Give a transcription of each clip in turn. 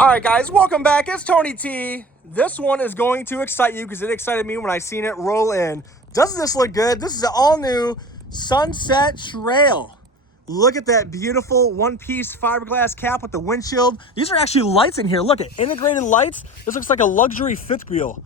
All right, guys, welcome back. It's Tony T. This one is going to excite you because it excited me when I seen it roll in. Doesn't this look good? This is an all-new Sunset Trail. Look at that beautiful one-piece fiberglass cap with the windshield. These are actually lights in here. Look at integrated lights. This looks like a luxury fifth wheel.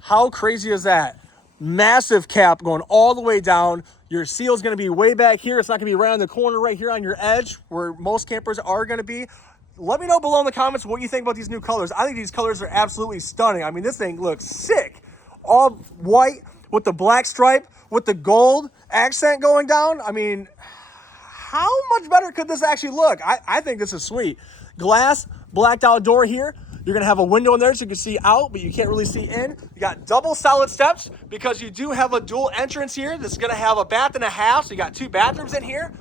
How crazy is that? Massive cap going all the way down. Your seal is going to be way back here. It's not going to be right on the corner right here on your edge where most campers are going to be. Let me know below in the comments what you think about these new colors. I think these colors are absolutely stunning. I mean, this thing looks sick. All white with the black stripe, with the gold accent going down. I mean, how much better could this actually look? I think this is sweet. Glass, blacked out door here. You're gonna have a window in there so you can see out, but you can't really see in. You got double solid steps because you do have a dual entrance here. This is gonna have a bath and a half, so you got two bathrooms in here.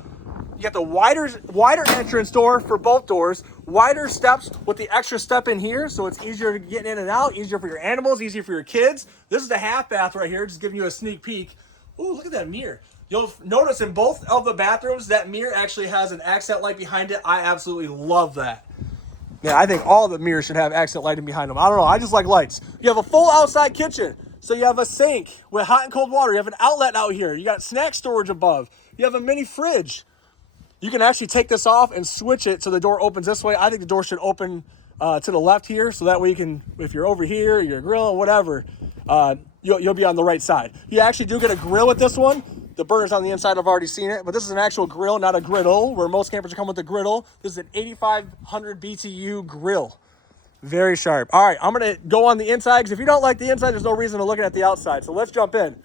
You got the wider entrance door for both doors, wider steps with the extra step in here, so it's easier to get in and out, easier for your animals, easier for your kids. This is the half bath right here, just giving you a sneak peek. Ooh, look at that mirror. You'll notice in both of the bathrooms, that mirror actually has an accent light behind it. I absolutely love that. Yeah, I think all the mirrors should have accent lighting behind them. I don't know, I just like lights. You have a full outside kitchen. So you have a sink with hot and cold water. You have an outlet out here. You got snack storage above. You have a mini fridge. You can actually take this off and switch it so the door opens this way. I think the door should open to the left here, so that way you can, if you're over here, you're grilling, whatever, you'll be on the right side. You actually do get a grill with this one. The burner's on the inside, I've already seen it, but this is an actual grill, not a griddle, where most campers come with a griddle. This is an 8,500 BTU grill. Very sharp. All right, I'm gonna go on the inside, because if you don't like the inside, there's no reason to look at the outside. So let's jump in.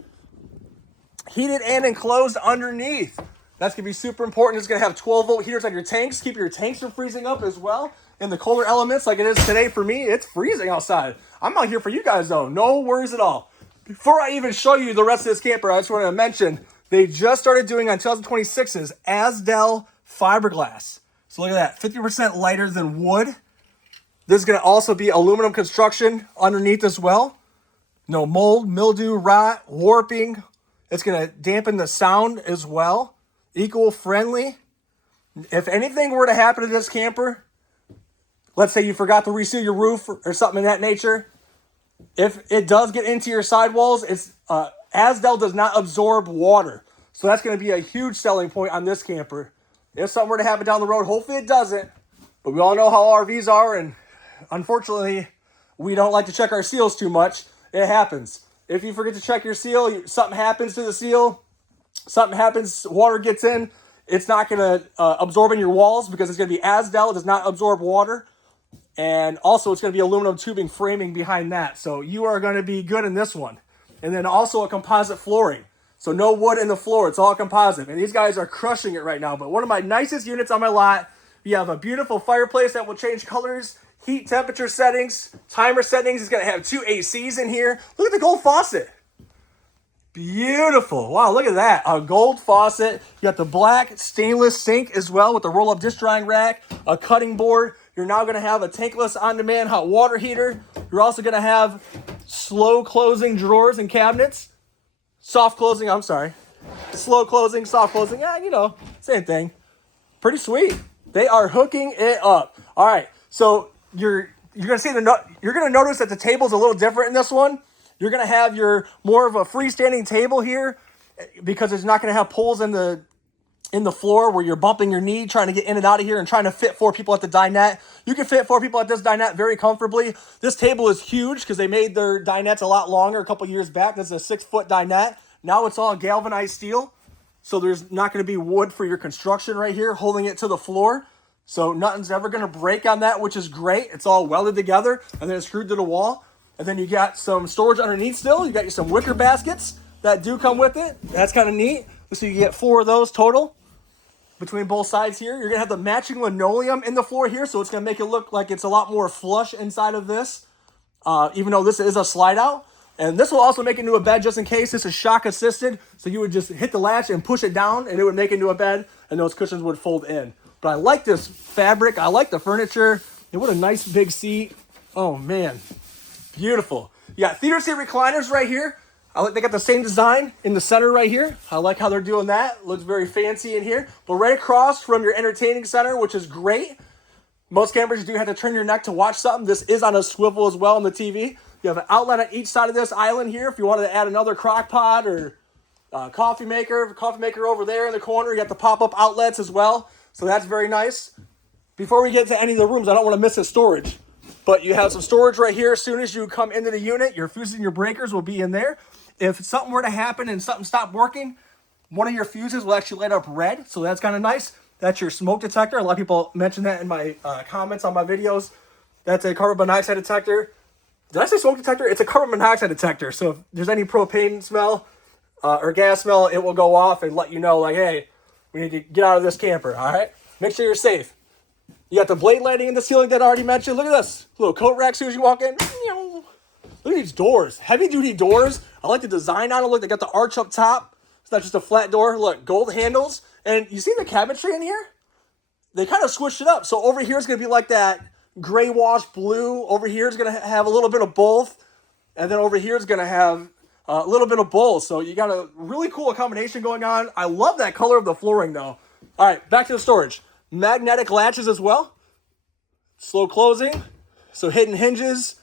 Heated and enclosed underneath. That's going to be super important. It's going to have 12-volt heaters on your tanks. Keep your tanks from freezing up as well. In the colder elements like it is today for me, it's freezing outside. I'm out here for you guys, though. No worries at all. Before I even show you the rest of this camper, I just want to mention, they just started doing on 2026's Azdel Fiberglass. So look at that, 50% lighter than wood. This is going to also be aluminum construction underneath as well. No mold, mildew, rot, warping. It's going to dampen the sound as well. Eco-friendly. If anything were to happen to this camper, let's say you forgot to reseal your roof or something in that nature, if it does get into your sidewalls, it's Azdel does not absorb water. So that's going to be a huge selling point on this camper. If something were to happen down the road, hopefully it doesn't, but we all know how RVs are, and unfortunately, we don't like to check our seals too much. It happens. If you forget to check your seal, something happens to the seal, something happens, water gets in, it's not going to absorb in your walls because it's going to be Azdel. It does not absorb water. And also, it's going to be aluminum tubing framing behind that. So you are going to be good in this one. And then also a composite flooring. So no wood in the floor. It's all composite. And these guys are crushing it right now. But one of my nicest units on my lot, you have a beautiful fireplace that will change colors, heat temperature settings, timer settings. It's going to have 2 ACs in here. Look at the gold faucet. Beautiful. Wow, look at that. A gold faucet. You got the black stainless sink as well with the roll-up dish drying rack, a cutting board. You're now going to have a tankless on-demand hot water heater. You're also going to have slow closing drawers and cabinets. Soft closing, I'm sorry. Slow closing, soft closing. Yeah, you know, same thing. Pretty sweet. They are hooking it up. All right, so you're going to notice that the table's a little different in this one. You're going to have your more of a freestanding table here because it's not going to have poles in the floor where you're bumping your knee trying to get in and out of here and trying to fit 4 people at the dinette. You can fit 4 people at this dinette very comfortably. This table is huge because they made their dinettes a lot longer a couple years back. This is a 6-foot dinette. Now it's all galvanized steel. So there's not going to be wood for your construction right here holding it to the floor. So nothing's ever going to break on that, which is great. It's all welded together and then it's screwed to the wall. And then you got some storage underneath still. You got some wicker baskets that do come with it. That's kind of neat. So you get 4 of those total between both sides here. You're going to have the matching linoleum in the floor here. So it's going to make it look like it's a lot more flush inside of this, even though this is a slide out. And this will also make it into a bed just in case. This is shock assisted. So you would just hit the latch and push it down and it would make it into a bed and those cushions would fold in. But I like this fabric. I like the furniture. And what a nice big seat. Oh, man. Beautiful. You got theater seat recliners right here. They got the same design in the center right here. I like how they're doing that. Looks very fancy in here. But right across from your entertaining center, which is great, Most campers, you do have to turn your neck to watch something. This is on a swivel as well on the TV. You have an outlet on each side of this island here. If you wanted to add another crock pot or coffee maker over there in the corner, you got the pop-up outlets as well. So that's very nice. Before we get to any of the rooms, I don't want to miss the storage. But you have some storage right here. As soon as you come into the unit, your fuses and your breakers will be in there. If something were to happen and something stopped working, one of your fuses will actually light up red. So that's kind of nice. That's your smoke detector. A lot of people mention that in my comments on my videos. That's a carbon monoxide detector. Did I say smoke detector? It's a carbon monoxide detector. So if there's any propane smell or gas smell, it will go off and let you know, like, hey, we need to get out of this camper, all right? Make sure you're safe. You got the blade lighting in the ceiling that I already mentioned. Look at this. Little coat rack as soon as you walk in. Look at these doors. Heavy-duty doors. I like the design on it. Look, they got the arch up top. It's not just a flat door. Look, gold handles. And you see the cabinetry in here? They kind of squished it up. So over here is going to be like that gray wash blue. Over here is going to have a little bit of both. And then over here is going to have a little bit of both. So you got a really cool combination going on. I love that color of the flooring, though. All right, back to the storage. Magnetic latches as well. Slow closing. So hidden hinges.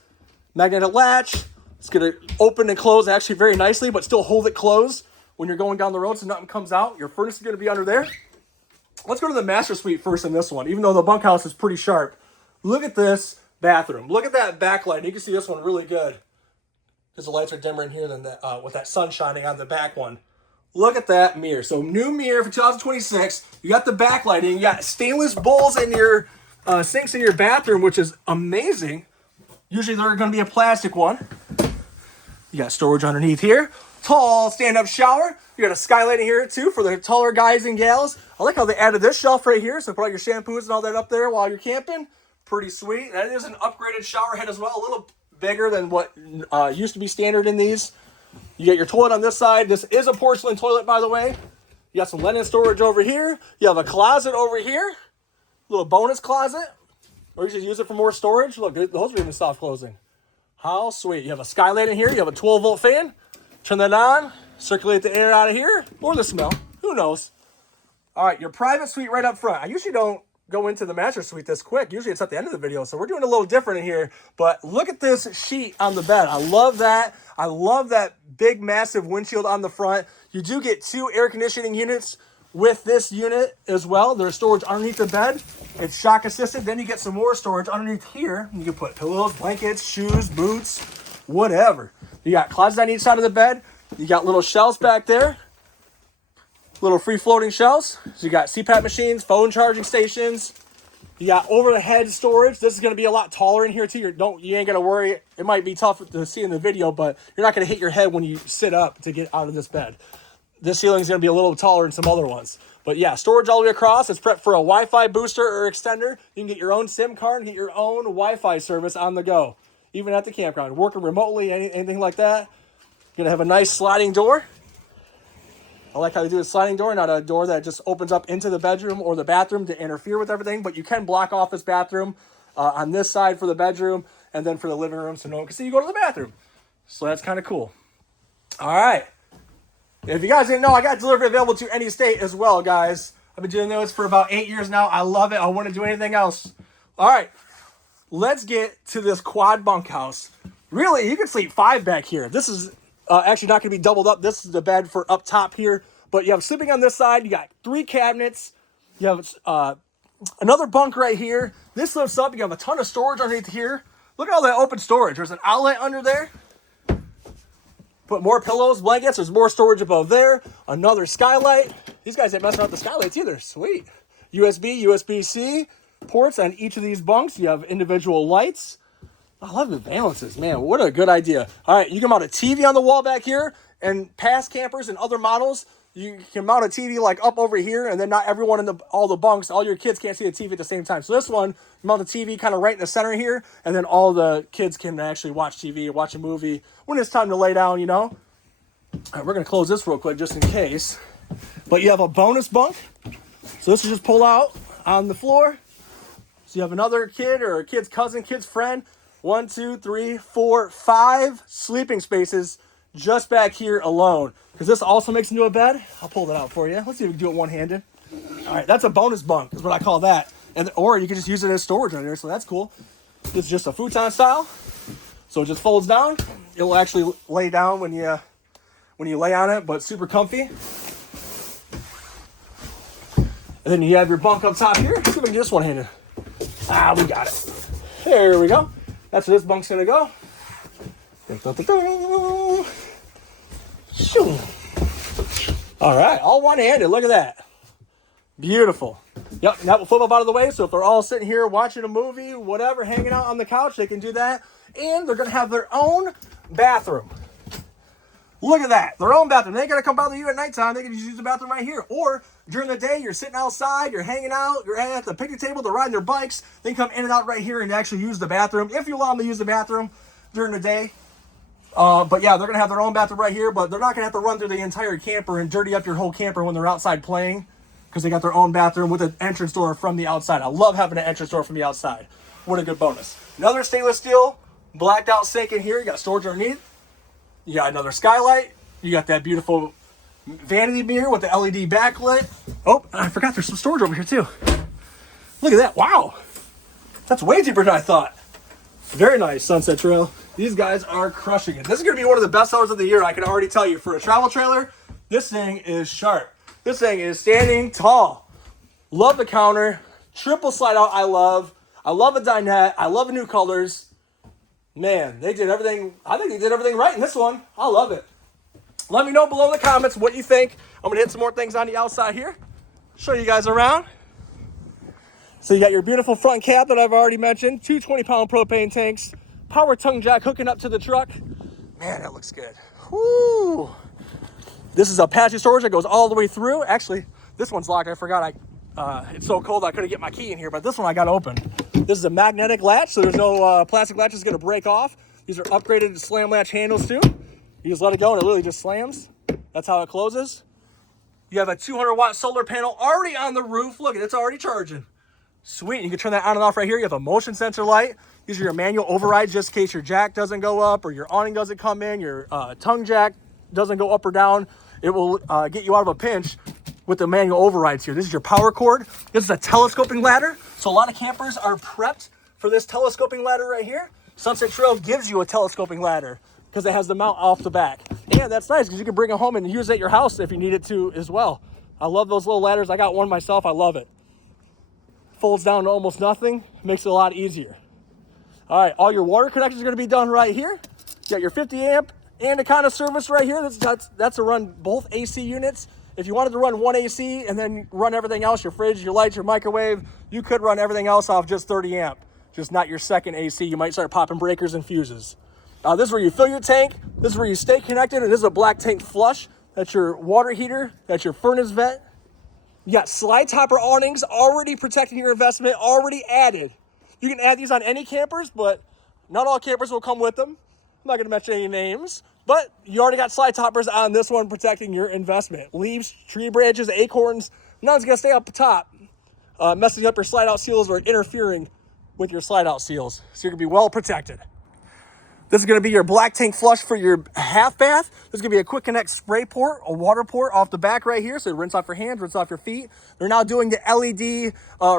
Magnetic latch. It's going to open and close actually very nicely, but still hold it closed when you're going down the road so nothing comes out. Your furnace is going to be under there. Let's go to the master suite first in this one, even though the bunkhouse is pretty sharp. Look at this bathroom. Look at that backlight. You can see this one really good because the lights are dimmer in here than that, with that sun shining on the back one. Look at that mirror. So new mirror for 2026. You got the backlighting. You got stainless bowls in your sinks in your bathroom, which is amazing. Usually they're going to be a plastic one. You got storage underneath here. Tall stand-up shower. You got a skylight in here too for the taller guys and gals. I like how they added this shelf right here, so put all your shampoos and all that up there while you're camping. Pretty sweet. That is an upgraded shower head as well, a little bigger than what used to be standard in these. You got your toilet on this side. This is a porcelain toilet, by the way. You got some linen storage over here. You have a closet over here, little bonus closet, or you just use it for more storage. Look, those are even soft closing. How sweet. You have a skylight in here. You have a 12-volt fan. Turn that on, circulate the air out of here, or the smell. Who knows? All right, your private suite right up front. I usually don't go into the master suite this quick. Usually it's at the end of the video, so we're doing a little different in here. But look at this sheet on the bed. I love that. I love that big, massive windshield on the front. You do get 2 air conditioning units with this unit as well. There's storage underneath the bed. It's shock assisted. Then you get some more storage underneath here. You can put pillows, blankets, shoes, boots, whatever. You got closets on each side of the bed. You got little shelves back there. Little free-floating shelves. So you got CPAP machines, phone charging stations. You got overhead storage. This is going to be a lot taller in here too. You ain't got to worry. It might be tough to see in the video, but you're not going to hit your head when you sit up to get out of this bed. This ceiling is going to be a little taller than some other ones. But yeah, storage all the way across. It's prepped for a Wi-Fi booster or extender. You can get your own SIM card and get your own Wi-Fi service on the go. Even at the campground, working remotely, anything like that. You're gonna have a nice sliding door. I like how they do a sliding door, not a door that just opens up into the bedroom or the bathroom to interfere with everything, but you can block off this bathroom on this side for the bedroom and then for the living room so no one can see you go to the bathroom. So that's kind of cool. All right. If you guys didn't know, I got delivery available to any state as well, guys. I've been doing this for about 8 years now. I love it. I wouldn't do anything else. All right. Let's get to this quad bunk house. Really, you can sleep 5 back here. This is actually not going to be doubled up. This is the bed for up top here. But you have sleeping on this side. You got 3 cabinets. You have another bunk right here. This lifts up. You have a ton of storage underneath here. Look at all that open storage. There's an outlet under there. Put more pillows, blankets. There's more storage above there. Another skylight. These guys ain't messing up the skylights either. Sweet. USB, USB-C ports on each of these bunks. You have individual lights. I love the valances, man. What a good idea. All right, you can mount a TV on the wall back here, and past campers and other models, you can mount a TV like up over here, and then not everyone in all the bunks, all your kids can't see the TV at the same time. So this one, you mount the TV kind of right in the center here, and then all the kids can actually watch TV or watch a movie when it's time to lay down, you know. All right, we're going to close this real quick just in case. But you have a bonus bunk. So this is just pull out on the floor. So you have another kid or a kid's cousin, kid's friend. 1, 2, 3, 4, 5 sleeping spaces just back here alone. Because this also makes into a bed. I'll pull that out for you. Let's see if we can do it one-handed. All right, that's a bonus bunk is what I call that. or you can just use it as storage right there, so that's cool. This is just a futon style, so it just folds down. It will actually lay down when you lay on it, but super comfy. And then you have your bunk up top here. Let's see if we can get this one-handed. We got it. There we go. That's where this bunk's gonna go. All right, all one-handed. Look at that. Beautiful. Yep, that will flip up out of the way, so if they're all sitting here watching a movie, whatever, hanging out on the couch, they can do that. And they're going to have their own bathroom. Look at that. Their own bathroom. They ain't going to come bother you at nighttime. They can just use the bathroom right here. Or during the day, you're sitting outside, you're hanging out, you're at the picnic table, they're riding their bikes. They can come in and out right here and actually use the bathroom, if you allow them to use the bathroom during the day. But yeah, they're going to have their own bathroom right here, but they're not going to have to run through the entire camper and dirty up your whole camper when they're outside playing, because they got their own bathroom with an entrance door from the outside. I love having an entrance door from the outside. What a good bonus. Another stainless steel blacked out sink in here. You got storage underneath. You got another skylight. You got that beautiful vanity mirror with the LED backlit. Oh, I forgot there's some storage over here too. Look at that. Wow. That's way deeper than I thought. Very nice, Sunset Trail. These guys are crushing it. This is going to be one of the best sellers of the year, I can already tell you. For a travel trailer, this thing is sharp. This thing is standing tall. Love the counter. Triple slide out I love. I love the dinette. I love the new colors. Man, they did everything. I think they did everything right in this one. I love it. Let me know below in the comments what you think. I'm going to hit some more things on the outside here. Show you guys around. So you got your beautiful front cap that I've already mentioned. Two 20-pound propane tanks. Power tongue jack hooking up to the truck. Man, that looks good. Woo! This is a passive storage that goes all the way through. Actually, this one's locked. I forgot. It's so cold I couldn't get my key in here, but this one I got open. This is a magnetic latch, so there's no plastic latch that's going to break off. These are upgraded slam latch handles too. You just let it go and it literally just slams. That's how it closes. You have a 200-watt solar panel already on the roof. Look, it's already charging. Sweet. You can turn that on and off right here. You have a motion sensor light. These are your manual overrides just in case your jack doesn't go up or your awning doesn't come in, your tongue jack doesn't go up or down. It will get you out of a pinch with the manual overrides here. This is your power cord. This is a telescoping ladder. So a lot of campers are prepped for this telescoping ladder right here. Sunset Trail gives you a telescoping ladder because it has the mount off the back. And that's nice because you can bring it home and use it at your house if you need it to as well. I love those little ladders. I got one myself. I love it. Folds down to almost nothing. Makes it a lot easier. All right, all your water connections are going to be done right here. You got your 50 amp and a kind of service right here. That's to run both AC units. If you wanted to run one AC and then run everything else, your fridge, your lights, your microwave, you could run everything else off just 30 amp, just not your second AC. You might start popping breakers and fuses. This is where you fill your tank. This is where you stay connected. And this is a black tank flush. That's your water heater. That's your furnace vent. You got slide topper awnings already protecting your investment, already added. You can add these on any campers, but not all campers will come with them. I'm not going to mention any names, but you already got slide toppers on this one protecting your investment. Leaves, tree branches, acorns, none's going to stay up top, messing up your slide out seals or interfering with your slide out seals. So you're going to be well protected. This is going to be your black tank flush for your half bath. This is going to be a quick connect spray port, a water port off the back right here. So you rinse off your hands, rinse off your feet. They're now doing the LED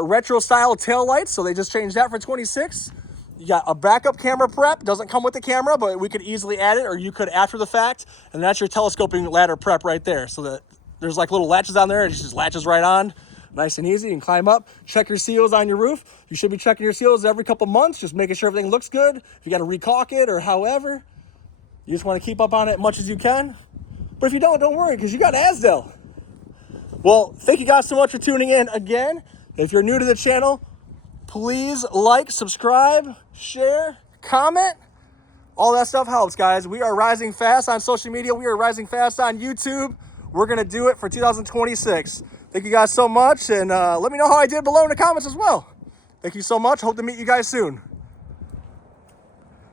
retro style tail lights. So they just changed that for 26. You got a backup camera prep. Doesn't come with the camera, but we could easily add it, or you could after the fact. And that's your telescoping ladder prep right there. So that there's like little latches on there. It just latches right on. Nice and easy. You can climb up, check your seals on your roof. You should be checking your seals every couple months, just making sure everything looks good. If you got to recaulk it or however, you just want to keep up on it as much as you can. But if you don't worry, because you got Azdel. Well, thank you guys so much for tuning in again. If you're new to the channel, please like, subscribe, share, comment. All that stuff helps, guys. We are rising fast on social media. We are rising fast on YouTube. We're going to do it for 2026. Thank you guys so much, and let me know how I did below in the comments as well. Thank you so much. Hope to meet you guys soon.